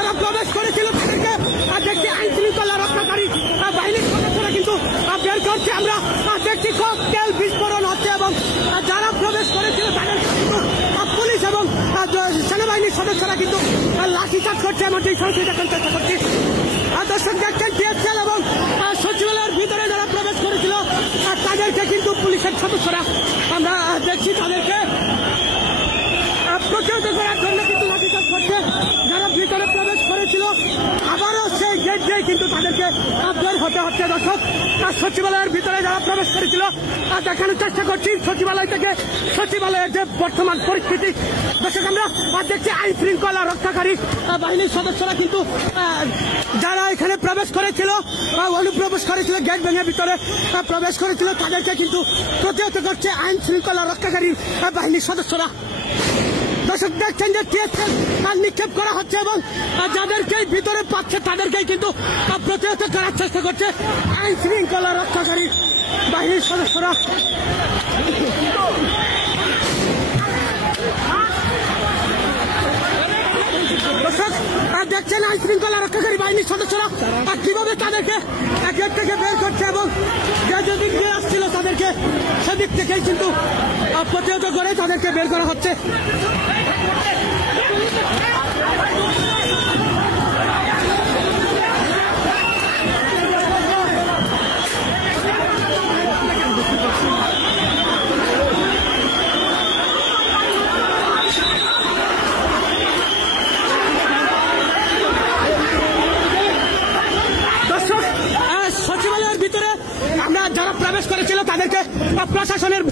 যারা প্রবেশ করেছিল তাদেরকে দেখছি আইন শৃঙ্খলা রক্ষাকারী বাহিনীর সদস্যরা কিন্তু বের করছে। আমরা দেখছি ককটেল বিস্ফোরণ হচ্ছে এবং যারা প্রবেশ করেছিল তাদেরকে কিন্তু পুলিশ এবং সেনাবাহিনীর সদস্যরা কিন্তু লাঠিচার্জ করছে এমনটি সরাসরি দেখার চেষ্টা করছি। দর্শক দেখছেন টিএসএল এবং সচিবালয়ের ভিতরে যারা প্রবেশ করেছিল তাদেরকে কিন্তু পুলিশের সদস্যরা আমরা দেখছি তাদেরকে প্রতিহত করার জন্য কিন্তু লাঠিচার্জ করছে। যারা ভিতরে প্রবেশ করেছিল আবারও সেই গেট দিয়ে কিন্তু তাদেরকে বের হতে হচ্ছে। দর্শক সচিবালয়ের ভিতরে যারা প্রবেশ করেছিল দেখানোর চেষ্টা করছি সচিবালয় থেকে সচিবালয়ের যে বর্তমান পরিস্থিতি। দর্শক আমরা দেখছি আইন শৃঙ্খলা রক্ষাকারী বাহিনীর সদস্যরা কিন্তু যারা এখানে প্রবেশ করেছিল অনুপ্রবেশ করেছিল গেট ভেঙে ভিতরে প্রবেশ করেছিল তাদেরকে কিন্তু প্রতিহত করছে আইন শৃঙ্খলা রক্ষাকারী বাহিনীর সদস্যরা। দর্শক দেখছেন যে টিএসএল নিক্ষেপ করা হচ্ছে এবং যাদেরকে ভিতরে পাচ্ছে তাদেরকেই কিন্তু প্রতিহত করার চেষ্টা করছে আইন শৃঙ্খলা রক্ষাকারী বাহিনীর সদস্যরা। দর্শক দেখছেন আইন শৃঙ্খলা রক্ষাকারী বাহিনীর সদস্যরা কিভাবে তাদেরকে গেট থেকে বের করছে এবং যেদিক দিয়ে আসছিল তাদেরকে সেদিক থেকেই কিন্তু প্রতিহত করে তাদেরকে বের করা হচ্ছে। সচিবালয়ের ভিতরে আমরা যারা প্রবেশ করেছিল তাদেরকে প্রশাসনের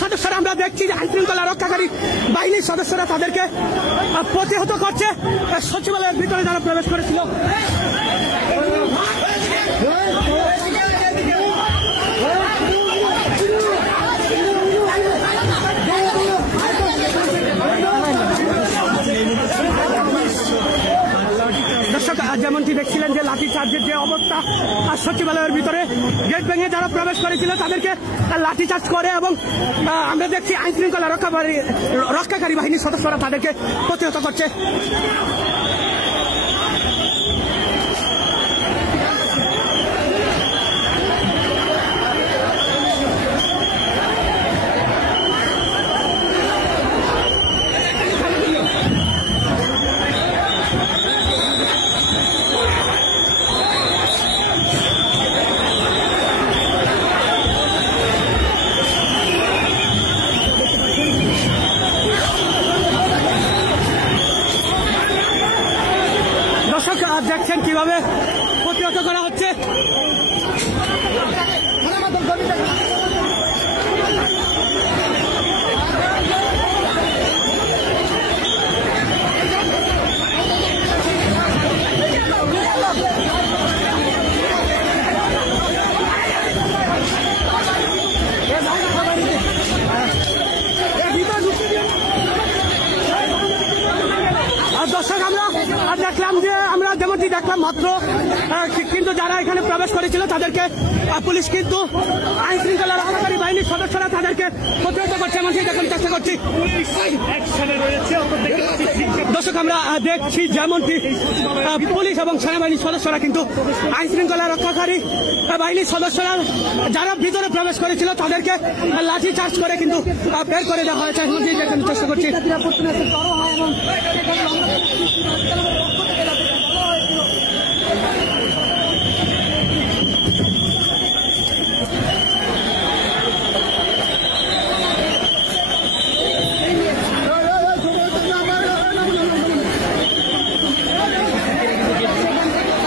সদস্যরা আমরা দেখছি যে আইন শৃঙ্খলা রক্ষাকারী বাহিনীর সদস্যরা তাদেরকে প্রতিহত করছে। সচিবালয়ের ভিতরে যারা প্রবেশ করেছিল দর্শক যেমনটি দেখছিলেন যে লাঠিচার্জের যে অবস্থা সচিবালয়ের ভিতরে গেট ভেঙে যারা প্রবেশ করেছিল তাদেরকে লাঠিচার্জ করে এবং আমরা দেখছি আইন শৃঙ্খলা রক্ষাকারী বাহিনীর সদস্যরা তাদেরকে প্রতিহত করছে। দেখছেন কিভাবে প্রতিহত করা হচ্ছে। দর্শক আমরা দেখলাম যে আমরা যেমনটি দেখলাম মাত্র কিন্তু যারা এখানে প্রবেশ করেছিল তাদেরকে পুলিশ কিন্তু আইন শৃঙ্খলা রক্ষাকারী বাহিনীর সদস্যরা তাদেরকে প্রতিহত করছে এমনটি দেখার চেষ্টা করছি। দর্শক আমরা দেখছি যেমনটি পুলিশ এবং সেনাবাহিনীর সদস্যরা কিন্তু আইন শৃঙ্খলা রক্ষাকারী বাহিনীর সদস্যরা যারা ভিতরে প্রবেশ করেছিল তাদেরকে লাঠি চার্জ করে কিন্তু বের করে দেওয়া হয়েছে এমনটি দেখার চেষ্টা করছি।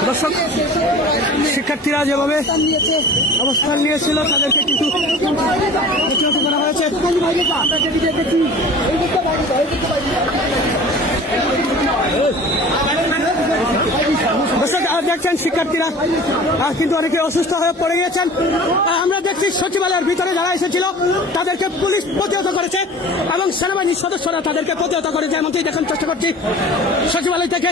দর্শক শিক্ষার্থীরা যেভাবে অবস্থান নিয়েছিল তাদেরকে কিন্তু প্রতিহত করা হয়েছে। দর্শক দেখছেন শিক্ষার্থীরা কিন্তু অনেকে অসুস্থ হয়ে পড়ে গিয়েছেন। আমরা দেখছি সচিবালয়ের ভিতরে যারা এসেছিল তাদেরকে পুলিশ প্রতিহত করেছে এবং সেনাবাহিনীর সদস্যরা তাদেরকে প্রতিহত করেছে এমনটি দেখার চেষ্টা করছি সচিবালয় থেকে।